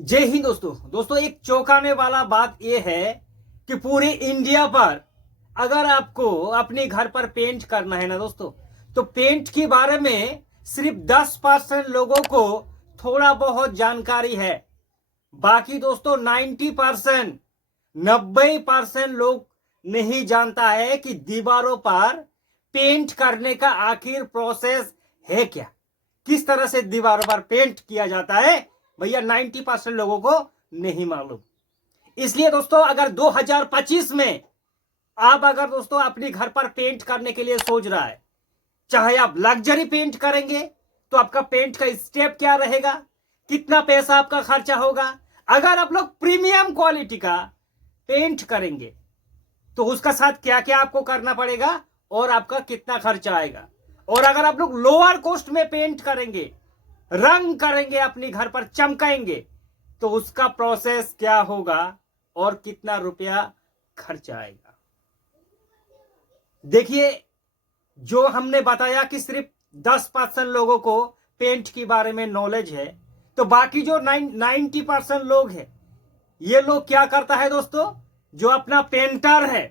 जय हिंद दोस्तों एक चौंकाने वाला बात यह है कि पूरे इंडिया पर अगर आपको अपने घर पर पेंट करना है ना दोस्तों, तो पेंट के बारे में सिर्फ 10% लोगों को थोड़ा बहुत जानकारी है। बाकी दोस्तों 90% 90% लोग नहीं जानता है कि दीवारों पर पेंट करने का आखिर प्रोसेस है क्या, किस तरह से दीवारों पर पेंट किया जाता है। भैया 90% लोगों को नहीं मालूम। इसलिए दोस्तों अगर 2025 में आप अगर दोस्तों अपने घर पर पेंट करने के लिए सोच रहा है, चाहे आप लग्जरी पेंट करेंगे तो आपका पेंट का स्टेप क्या रहेगा, कितना पैसा आपका खर्चा होगा। अगर आप लोग प्रीमियम क्वालिटी का पेंट करेंगे तो उसका साथ क्या क्या आपको करना पड़ेगा और आपका कितना खर्चा आएगा। और अगर आप लोग लोअर कॉस्ट में पेंट करेंगे, रंग करेंगे, अपने घर पर चमकाएंगे, तो उसका प्रोसेस क्या होगा और कितना रुपया खर्चा आएगा। देखिए, जो हमने बताया कि सिर्फ 10% लोगों को पेंट के बारे में नॉलेज है, तो बाकी जो 90% लोग हैं, ये लोग क्या करता है दोस्तों, जो अपना पेंटर है,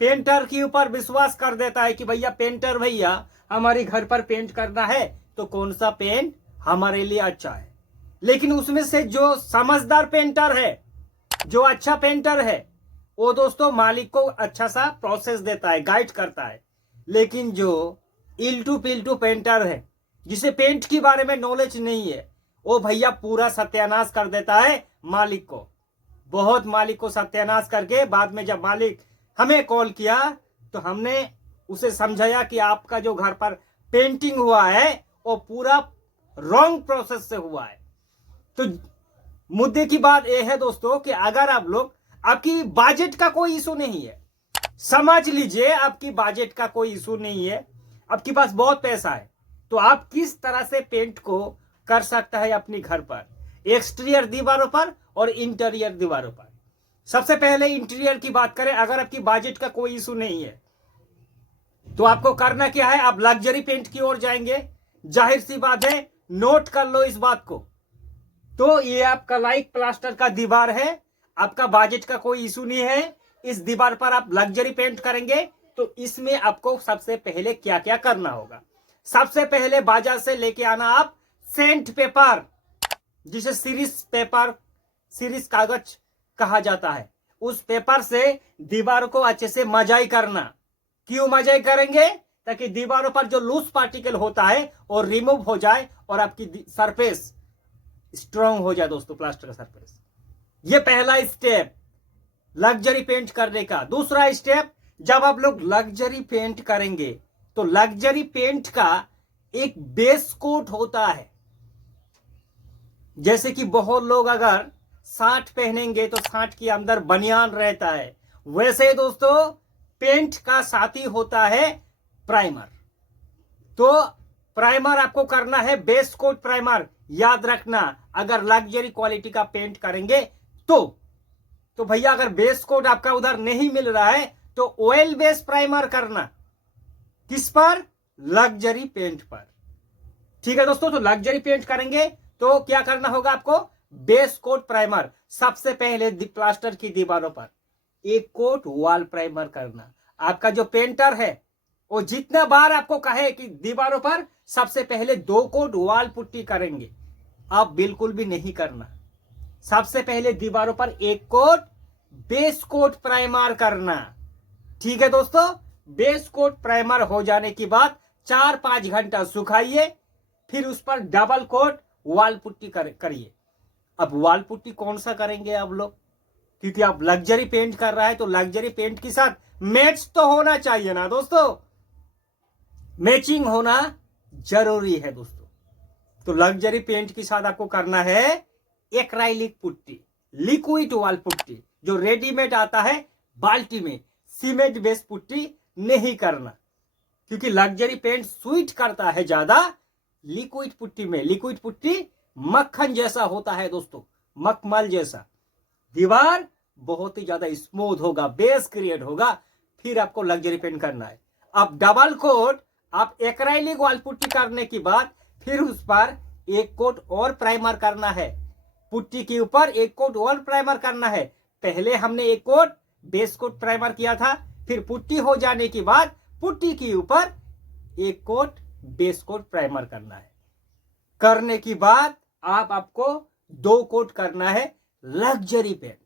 पेंटर के ऊपर विश्वास कर देता है कि भैया पेंटर भैया हमारे घर पर पेंट करना है तो कौन सा पेंट हमारे लिए अच्छा है। लेकिन उसमें से जो समझदार पेंटर है, जो अच्छा पेंटर है, वो दोस्तों मालिक को अच्छा सा प्रोसेस देता है, गाइड करता है। लेकिन जो इल्टू पिल्टू पेंटर है, जिसे पेंट के बारे में नॉलेज नहीं है, वो भैया पूरा सत्यानाश कर देता है मालिक को। बहुत मालिक को सत्यानाश करके बाद में जब मालिक हमें कॉल किया तो हमने उसे समझाया कि आपका जो घर पर पेंटिंग हुआ है वो पूरा रॉन्ग प्रोसेस से हुआ है। तो मुद्दे की बात यह है दोस्तों कि अगर आप लोग, आपकी बजट का कोई इशू नहीं है, समझ लीजिए आपकी बजट का कोई इशू नहीं है, आपके पास बहुत पैसा है, तो आप किस तरह से पेंट को कर सकता है अपने घर पर, एक्सटीरियर दीवारों पर और इंटीरियर दीवारों पर। सबसे पहले इंटीरियर की बात करें, अगर आपकी बजट का कोई इशू नहीं है तो आपको करना क्या है, आप लग्जरी पेंट की ओर जाएंगे। जाहिर सी बात है, नोट कर लो इस बात को। तो ये आपका लाइक प्लास्टर का दीवार है, आपका बजट का कोई इशू नहीं है, इस दीवार पर आप लग्जरी पेंट करेंगे। तो इसमें आपको सबसे पहले क्या क्या करना होगा। सबसे पहले बाजार से लेके आना आप सेंट पेपर, जिसे सीरीज पेपर, सीरीज कागज कहा जाता है। उस पेपर से दीवार को अच्छे से मजाई करना। क्यों मजाई करेंगे, ताकि दीवारों पर जो लूज पार्टिकल होता है वो रिमूव हो जाए और आपकी सरफेस स्ट्रांग हो जाए दोस्तों, प्लास्टर का सरफेस। ये पहला स्टेप लग्जरी पेंट करने का। दूसरा स्टेप, जब आप लोग लग्जरी पेंट करेंगे तो लग्जरी पेंट का एक बेस कोट होता है। जैसे कि बहुत लोग अगर शर्ट पहनेंगे तो शर्ट के अंदर बनियान रहता है, वैसे दोस्तों पेंट का साथी होता है प्राइमर। तो प्राइमर आपको करना है, बेस कोट प्राइमर। याद रखना, अगर लग्जरी क्वालिटी का पेंट करेंगे तो भैया अगर बेस कोट आपका उधर नहीं मिल रहा है तो ऑयल बेस प्राइमर करना। किस पर, लग्जरी पेंट पर। ठीक है दोस्तों, तो लग्जरी पेंट करेंगे तो क्या करना होगा आपको, बेस कोट प्राइमर। सबसे पहले प्लास्टर की दीवारों पर एक कोट वॉल प्राइमर करना। आपका जो पेंटर है वो जितना बार आपको कहे कि दीवारों पर सबसे पहले 2 कोट वॉल पुट्टी करेंगे, आप बिल्कुल भी नहीं करना। सबसे पहले दीवारों पर 1 कोट बेस कोट प्राइमर करना। ठीक है दोस्तों, बेस कोट प्राइमर हो जाने के बाद 4-5 घंटा सुखाइए, फिर उस पर डबल कोट वॉल पुट्टी करिए। अब वॉल पुट्टी कौन सा करेंगे आप लोग, क्योंकि आप लग्जरी पेंट कर रहा है तो लग्जरी पेंट के साथ मैच तो होना चाहिए ना दोस्तों, मैचिंग होना जरूरी है दोस्तों। तो लग्जरी पेंट के साथ आपको करना है acrylic putty, liquid wall putty, जो रेडीमेड आता है बाल्टी में। सीमेंट बेस पुट्टी नहीं करना, क्योंकि लग्जरी पेंट स्वीट करता है ज्यादा लिक्विड पुट्टी में। लिक्विड पुट्टी मक्खन जैसा होता है दोस्तों, मखमल जैसा। दीवार बहुत ही ज्यादा स्मूथ होगा, बेस क्रिएट होगा, फिर आपको लग्जरी पेंट करना है। अब डबल कोट आप एक्राइलिक वॉल पुट्टी करने के बाद फिर उस पर 1 कोट और प्राइमर करना है। पुट्टी के ऊपर एक कोट वॉल प्राइमर करना है। पहले हमने एक कोट बेस कोट प्राइमर किया था, फिर पुट्टी हो जाने के बाद पुट्टी के ऊपर एक कोट बेस कोट प्राइमर करना है। करने के बाद आपको 2 कोट करना है लग्जरी पेंट।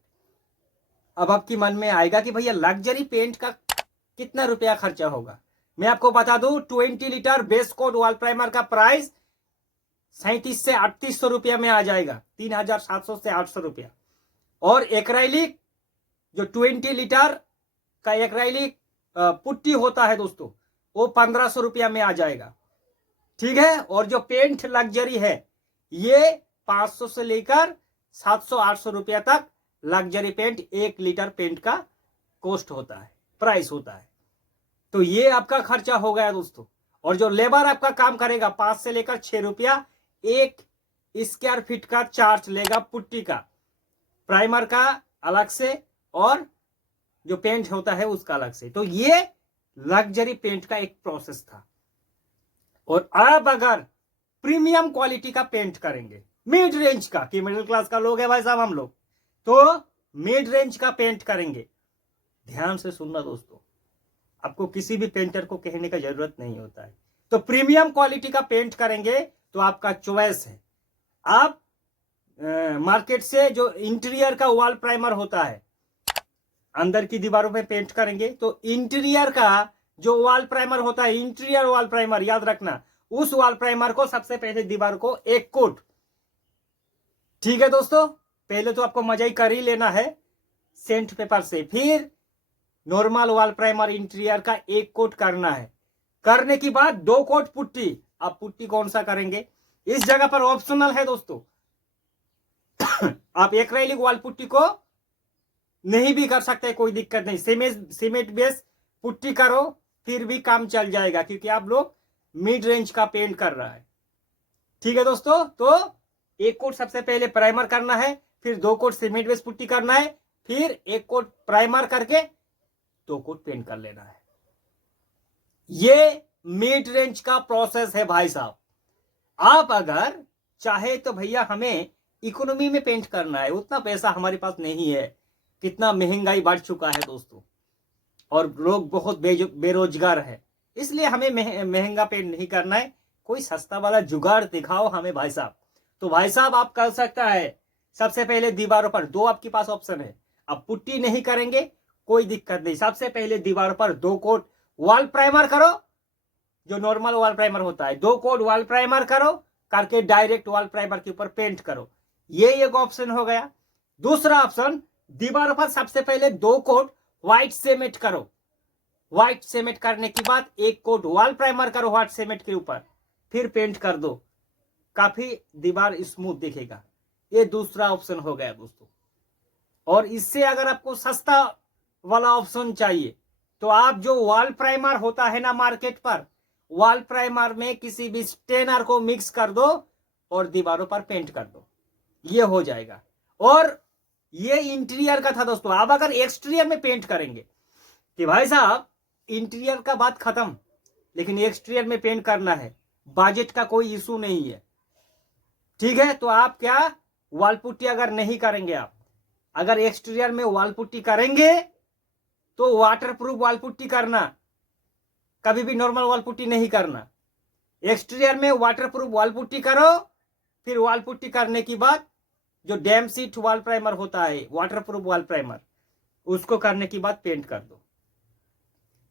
अब आपकी मन में आएगा कि भैया लग्जरी पेंट का कितना रुपया खर्चा होगा। मैं आपको बता दूं 20 litre base coat wall primer का प्राइस 37 से 3800 रुपया में आ जाएगा, 3700 से 800 रुपया। और एक्राइलिक जो 20 लीटर का एक्राइलिक पुट्टी होता है दोस्तों, वो 1500 रुपया में आ जाएगा, ठीक है। और जो पेंट लग्जरी है ये 500 से लेकर 700-800 रुपया तक लग्जरी पेंट 1 लीटर पेंट का कॉस्ट होता है, प्राइस होता है। तो ये आपका खर्चा हो गया दोस्तों। और जो लेबर आपका काम करेगा 5 से लेकर 6 रुपया 1 स्क्वायर फीट का चार्ज लेगा, पुट्टी का, प्राइमर का अलग से और जो पेंट होता है उसका अलग से। तो ये लग्जरी पेंट का एक प्रोसेस था। और अब अगर प्रीमियम क्वालिटी का पेंट करेंगे, मिड रेंज का, कि मिडिल क्लास का लोग है भाई साहब हम लोग, तो मिड रेंज का पेंट करेंगे। ध्यान से सुनना दोस्तों, आपको किसी भी पेंटर को कहने का जरूरत नहीं होता है। तो प्रीमियम क्वालिटी का पेंट करेंगे तो आपका चॉइस है। आप मार्केट से जो इंटीरियर का वॉल प्राइमर होता है, अंदर की दीवारों पे पेंट करेंगे, तो इंटीरियर का जो वॉल प्राइमर होता है, इंटीरियर वॉल प्राइमर, याद रखना, उस वॉल प्राइमर को सबसे पहले दीवार को एक कोट, ठीक है दोस्तों। पहले तो आपको मजा ही कर ही लेना है सेंट पेपर से, फिर नॉर्मल वॉल प्राइमर इंटीरियर का एक कोट करना है। करने के बाद 2 कोट पुट्टी। अब पुट्टी कौन सा करेंगे इस जगह पर ऑप्शनल है दोस्तों। आप एक्रेलिक वॉल पुट्टी को नहीं भी कर सकते, कोई दिक्कत नहीं, सीमेंट बेस पुट्टी करो फिर भी काम चल जाएगा, क्योंकि आप लोग मिड रेंज का पेंट कर रहा है, ठीक है दोस्तों। तो 1 कोट सबसे पहले प्राइमर करना है, फिर 2 कोट सीमेंट बेस पुट्टी करना है, फिर 1 कोट प्राइमर करके 2 कोट पेंट कर लेना है। ये मिड रेंज का प्रोसेस है भाई साहब। आप अगर चाहे तो भैया हमें इकोनॉमी में पेंट करना है, उतना पैसा हमारे पास नहीं है, कितना महंगाई बढ़ चुका है दोस्तों, और लोग बहुत बेरोजगार है, इसलिए हमें महंगा पेंट नहीं करना है। कोई सस्ता वाला जुगाड़ दिखाओ हमें भाई साहब। तो भाई साहब आप कर सकता है, सबसे पहले दीवारों पर 2 आपके पास ऑप्शन है। अब पुट्टी नहीं करेंगे कोई दिक्कत नहीं, सबसे पहले दीवारों पर 2 कोट वॉल प्राइमर करो, जो नॉर्मल वॉल प्राइमर होता है, 2 कोट वॉल प्राइमर करो, करके डायरेक्ट वॉल प्राइमर के ऊपर पेंट करो। ये एक ऑप्शन हो गया। दूसरा ऑप्शन, दीवारों पर सबसे पहले 2 कोट व्हाइट सीमेंट करो, व्हाइट सीमेंट करने के बाद 1 कोट वॉल प्राइमर करो व्हाइट सीमेंट के ऊपर, फिर पेंट कर दो, काफी दीवार स्मूथ दिखेगा। ये दूसरा ऑप्शन हो गया दोस्तों। और इससे अगर आपको सस्ता वाला ऑप्शन चाहिए तो आप जो वॉल प्राइमर होता है ना मार्केट पर, वॉल प्राइमर में किसी भी स्टेनर को मिक्स कर दो और दीवारों पर पेंट कर दो, ये हो जाएगा। और ये इंटीरियर का था दोस्तों। आप अगर एक्सटीरियर में पेंट करेंगे कि भाई साहब इंटीरियर का बात खत्म, लेकिन एक्सटीरियर में पेंट करना है, बजट का कोई इशू नहीं है, ठीक है। तो आप क्या वॉल पुट्टी अगर नहीं करेंगे, आप अगर एक्सटीरियर में वॉल पुट्टी करेंगे तो वाटरप्रूफ वॉल पुट्टी करना, कभी भी नॉर्मल वॉल पुट्टी नहीं करना। एक्सटीरियर में वाटरप्रूफ वॉल पुट्टी करो, फिर वॉल पुट्टी करने के बाद जो डैम सीट वॉल प्राइमर होता है, वाटरप्रूफ वॉल प्राइमर, उसको करने के बाद पेंट कर दो।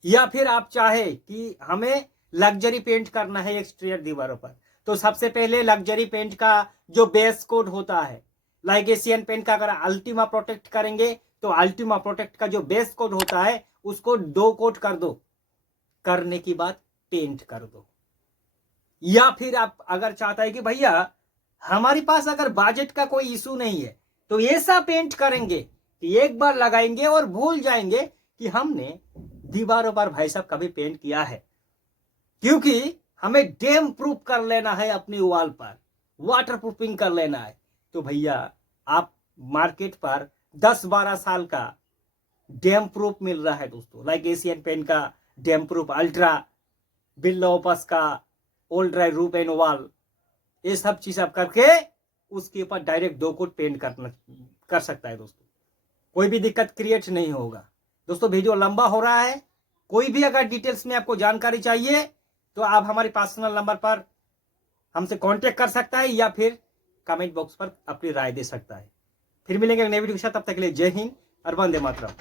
या फिर आप चाहे कि हमें लग्जरी पेंट करना है एक्सटीरियर दीवारों पर, तो सबसे पहले लग्जरी पेंट का जो बेस कोड होता है, लाइक एशियन पेंट का अगर अल्टीमा प्रोटेक्ट करेंगे तो अल्टीमा प्रोटेक्ट का जो बेस कोड होता है उसको 2 कोट कर दो, करने के बाद पेंट कर दो। या फिर आप अगर चाहता है कि भैया हमारे पास अगर बजट का कोई इशू नहीं है, तो ऐसा पेंट करेंगे कि एक बार लगाएंगे और भूल जाएंगे कि हमने दीवारों पर भाई साहब कभी पेंट किया है, क्योंकि हमें डैम प्रूफ कर लेना है, अपनी वॉल पर वाटर प्रूफिंग कर लेना है। तो भैया आप मार्केट पर 10-12 साल का डैम प्रूफ मिल रहा है दोस्तों, लाइक एशियन पेंट का डैम प्रूफ अल्ट्रा, बिल्ला ओपस का old dry roof and wall, ये सब चीज आप करके उसके ऊपर डायरेक्ट 2 कोट पेंट कर सकता है दोस्तों। कोई भी दिक्कत क्रिएट नहीं होगा दोस्तों। वीडियो लंबा हो रहा है, कोई भी अगर डिटेल्स में आपको जानकारी चाहिए तो आप हमारे पर्सनल नंबर पर हमसे कांटेक्ट कर सकता है या फिर कमेंट बॉक्स पर अपनी राय दे सकता है। फिर मिलेंगे नए वीडियो के साथ, तब तक के लिए जय हिंद और वंदे मातरम।